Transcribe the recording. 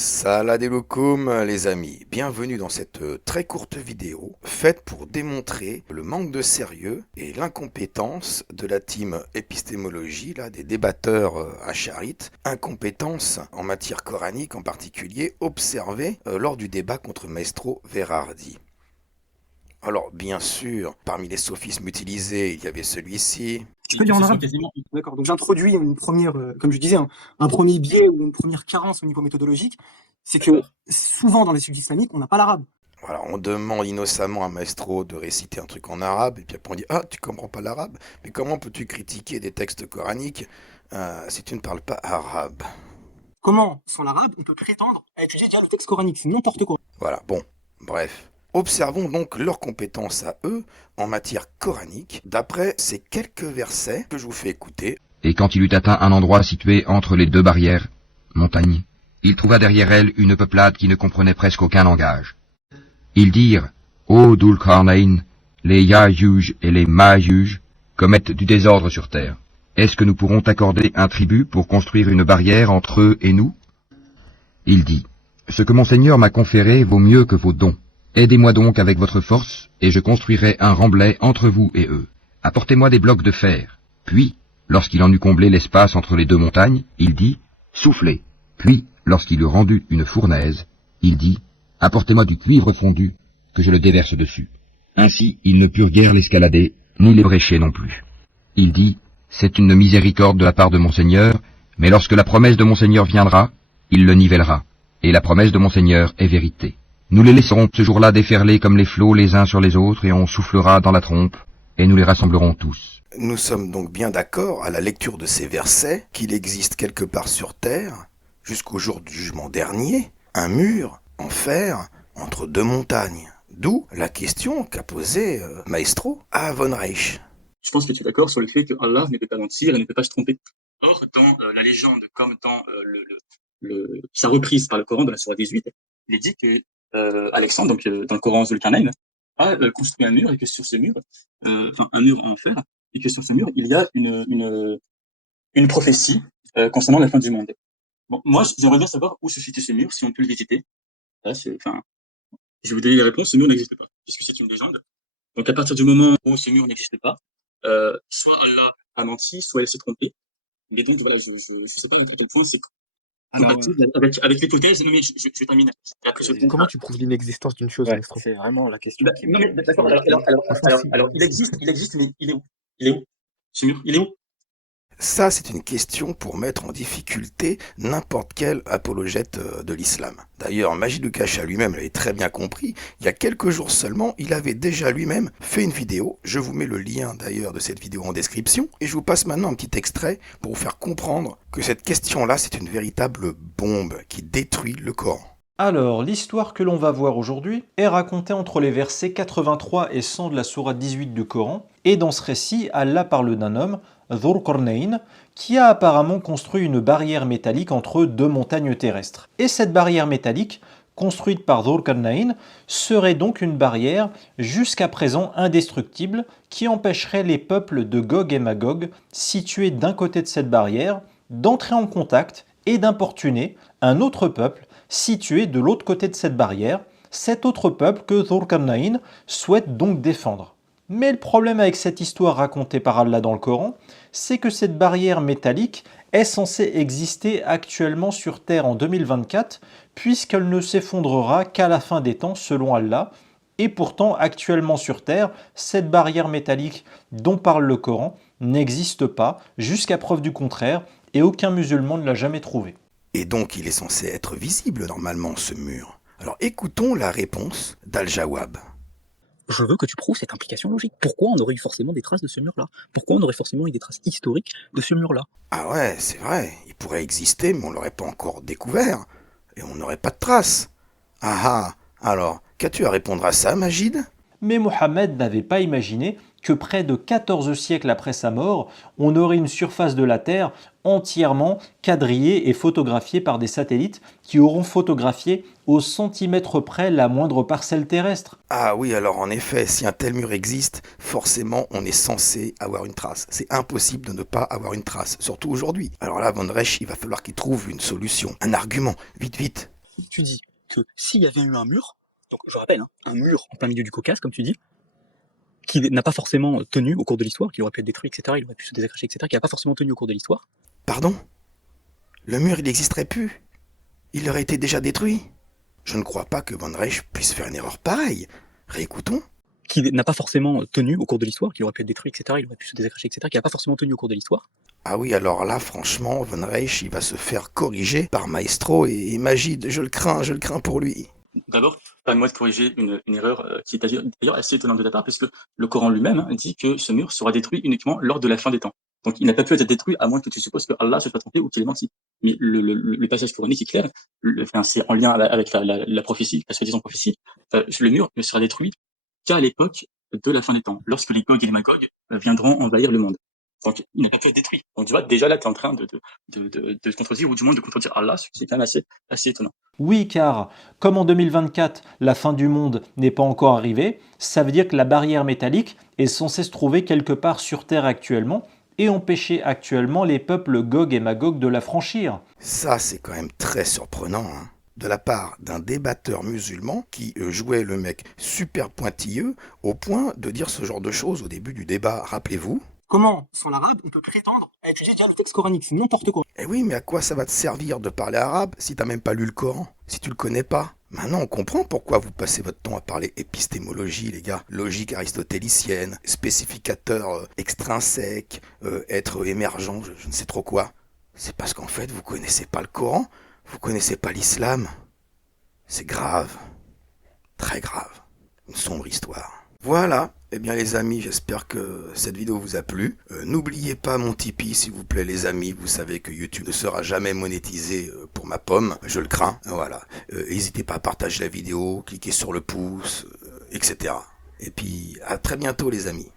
Salam alaikum les amis, bienvenue dans cette très courte vidéo faite pour démontrer le manque de sérieux et l'incompétence de la team épistémologie, là, des débatteurs acharites, incompétence en matière coranique en particulier observée lors du débat contre Maestro Verardi. Alors bien sûr, parmi les sophismes utilisés, il y avait celui-ci. Je peux dire en arabe quasiment. D'accord. Donc j'introduis une première, comme je disais, un premier biais ou une première carence au niveau méthodologique, c'est que souvent dans les sujets islamiques, on n'a pas l'arabe. Voilà, on demande innocemment à un maestro de réciter un truc en arabe, et puis après on dit « Ah, tu comprends pas l'arabe? Mais comment peux-tu critiquer des textes coraniques si tu ne parles pas arabe ?» Comment, sans l'arabe, on peut prétendre à étudier déjà le texte coranique? C'est n'importe quoi. Voilà, bon, bref. Observons donc leurs compétences à eux en matière coranique, d'après ces quelques versets que je vous fais écouter. Et quand il eut atteint un endroit situé entre les deux barrières, montagnes, il trouva derrière elles une peuplade qui ne comprenait presque aucun langage. Ils dirent, ô Dhul-Qarnayn, les Ya'juj et les Ma'juj commettent du désordre sur terre. Est-ce que nous pourrons t'accorder un tribut pour construire une barrière entre eux et nous? Il dit, ce que mon Seigneur m'a conféré vaut mieux que vos dons. Aidez-moi donc avec votre force, et je construirai un remblai entre vous et eux. Apportez-moi des blocs de fer. Puis, lorsqu'il en eut comblé l'espace entre les deux montagnes, il dit, soufflez. Puis, lorsqu'il eut rendu une fournaise, il dit, apportez-moi du cuivre fondu, que je le déverse dessus. Ainsi, ils ne purent guère l'escalader, ni l'ébrécher non plus. Il dit, c'est une miséricorde de la part de mon Seigneur, mais lorsque la promesse de mon Seigneur viendra, il le nivellera, et la promesse de mon Seigneur est vérité. Nous les laisserons ce jour-là déferler comme les flots les uns sur les autres, et on soufflera dans la trompe, et nous les rassemblerons tous. Nous sommes donc bien d'accord, à la lecture de ces versets, qu'il existe quelque part sur Terre, jusqu'au jour du jugement dernier, un mur en fer entre deux montagnes. D'où la question qu'a posée Maestro à Von Reich. Je pense que tu es d'accord sur le fait que Allah ne peut pas mentir et ne peut pas se tromper. Or, dans la légende, comme dans sa reprise par le Coran, dans la sourate 18, il est dit que Alexandre, donc dans le Coran Zulkarnaïn, a construit un mur et que sur ce mur, un mur en fer, et que sur ce mur, il y a une prophétie concernant la fin du monde. Bon, moi, j'aimerais bien savoir où se situe ce mur, si on peut le visiter. Là, je vais vous donner les réponses. Ce mur n'existe pas, puisque c'est une légende. Donc, à partir du moment où ce mur n'existe pas, soit Allah a menti, soit il s'est trompé. Mais donc, voilà, je sais pas à quel point c'est compatible avec l'hypothèse. Non, mais je termine. Et après, Comment tu prouves l'inexistence d'une chose, Maestro? C'est vraiment la question qui non, mais d'accord. Alors, il existe, mais il est où? Il est où? Ce mur, il est où? Ça, c'est une question pour mettre en difficulté n'importe quel apologète de l'islam. D'ailleurs, Majid Lukacha lui-même l'avait très bien compris. Il y a quelques jours seulement, il avait déjà lui-même fait une vidéo. Je vous mets le lien d'ailleurs de cette vidéo en description. Et je vous passe maintenant un petit extrait pour vous faire comprendre que cette question-là, c'est une véritable bombe qui détruit le Coran. Alors, l'histoire que l'on va voir aujourd'hui est racontée entre les versets 83 et 100 de la sourate 18 du Coran, et dans ce récit, Allah parle d'un homme, Dhul-Qarnayn, qui a apparemment construit une barrière métallique entre deux montagnes terrestres. Et cette barrière métallique, construite par Dhul-Qarnayn, serait donc une barrière jusqu'à présent indestructible qui empêcherait les peuples de Gog et Magog, situés d'un côté de cette barrière, d'entrer en contact et d'importuner un autre peuple situé de l'autre côté de cette barrière, cet autre peuple que Dhul-Qarnayn souhaite donc défendre. Mais le problème avec cette histoire racontée par Allah dans le Coran, c'est que cette barrière métallique est censée exister actuellement sur Terre en 2024, puisqu'elle ne s'effondrera qu'à la fin des temps selon Allah, et pourtant actuellement sur Terre, cette barrière métallique dont parle le Coran n'existe pas, jusqu'à preuve du contraire, et aucun musulman ne l'a jamais trouvée. Et donc, il est censé être visible normalement, ce mur. Alors, écoutons la réponse d'Al-Jawab. Je veux que tu prouves cette implication logique. Pourquoi on aurait eu forcément des traces de ce mur-là? Pourquoi on aurait forcément eu des traces historiques de ce mur-là? Ah ouais, c'est vrai, il pourrait exister, mais on l'aurait pas encore découvert. Et on n'aurait pas de traces. Ah ah, alors, qu'as-tu à répondre à ça, Majid? Mais Mohammed n'avait pas imaginé que près de 14 siècles après sa mort, on aurait une surface de la Terre entièrement quadrillée et photographiée par des satellites qui auront photographié au centimètre près la moindre parcelle terrestre. Ah oui, alors en effet, si un tel mur existe, forcément on est censé avoir une trace. C'est impossible de ne pas avoir une trace, surtout aujourd'hui. Alors là, Von Reich, il va falloir qu'il trouve une solution, un argument, vite, vite. Tu dis que s'il y avait eu un mur, donc je rappelle, hein, un mur en plein milieu du Caucase, comme tu dis, qui n'a pas forcément tenu au cours de l'histoire, qui aurait pu être détruit, etc., il aurait pu se désaccrocher, etc., qui n'a pas forcément tenu au cours de l'histoire. Pardon? Le mur, il n'existerait plus. Il aurait été déjà détruit. Je ne crois pas que Von Reich puisse faire une erreur pareille. Réécoutons. Qui n'a pas forcément tenu au cours de l'histoire, qui aurait pu être détruit, etc., il aurait pu se désaccrocher, etc., qui n'a pas forcément tenu au cours de l'histoire. Ah oui, alors là, franchement, Von Reich, il va se faire corriger par Maestro et Magid. Je le crains pour lui. D'abord, permets-moi de corriger une erreur qui est d'ailleurs assez étonnante de ta part, puisque le Coran lui-même dit que ce mur sera détruit uniquement lors de la fin des temps. Donc il n'a pas pu être détruit à moins que tu supposes que Allah se soit trompé ou qu'il ait menti. Mais le passage coranique est clair, c'est en lien avec la prophétie, la soi-disant prophétie. Le mur ne sera détruit qu'à l'époque de la fin des temps, lorsque les Gog et les Magog viendront envahir le monde. Donc il n'a pas pu être détruit. Donc tu vois, déjà là, tu es en train de te contredire, ou du moins de contredire Allah, ce qui est quand même assez étonnant. Oui, car comme en 2024, la fin du monde n'est pas encore arrivée, ça veut dire que la barrière métallique est censée se trouver quelque part sur Terre actuellement et empêcher actuellement les peuples Gog et Magog de la franchir. Ça, c'est quand même très surprenant, hein. De la part d'un débatteur musulman qui jouait le mec super pointilleux au point de dire ce genre de choses au début du débat, rappelez-vous. Comment, sans l'arabe, on peut prétendre à étudier déjà le texte coranique? C'est n'importe quoi. Eh oui, mais à quoi ça va te servir de parler arabe si t'as même pas lu le Coran, si tu le connais pas? Maintenant, on comprend pourquoi vous passez votre temps à parler épistémologie, les gars. Logique aristotélicienne, spécificateur extrinsèque, être émergent, je ne sais trop quoi. C'est parce qu'en fait, vous connaissez pas le Coran, vous connaissez pas l'islam. C'est grave. Très grave. Une sombre histoire. Voilà, eh bien les amis, j'espère que cette vidéo vous a plu. N'oubliez pas mon Tipeee, s'il vous plaît les amis. Vous savez que YouTube ne sera jamais monétisé pour ma pomme, je le crains. Voilà. N'hésitez pas à partager la vidéo, cliquer sur le pouce, etc. Et puis à très bientôt les amis.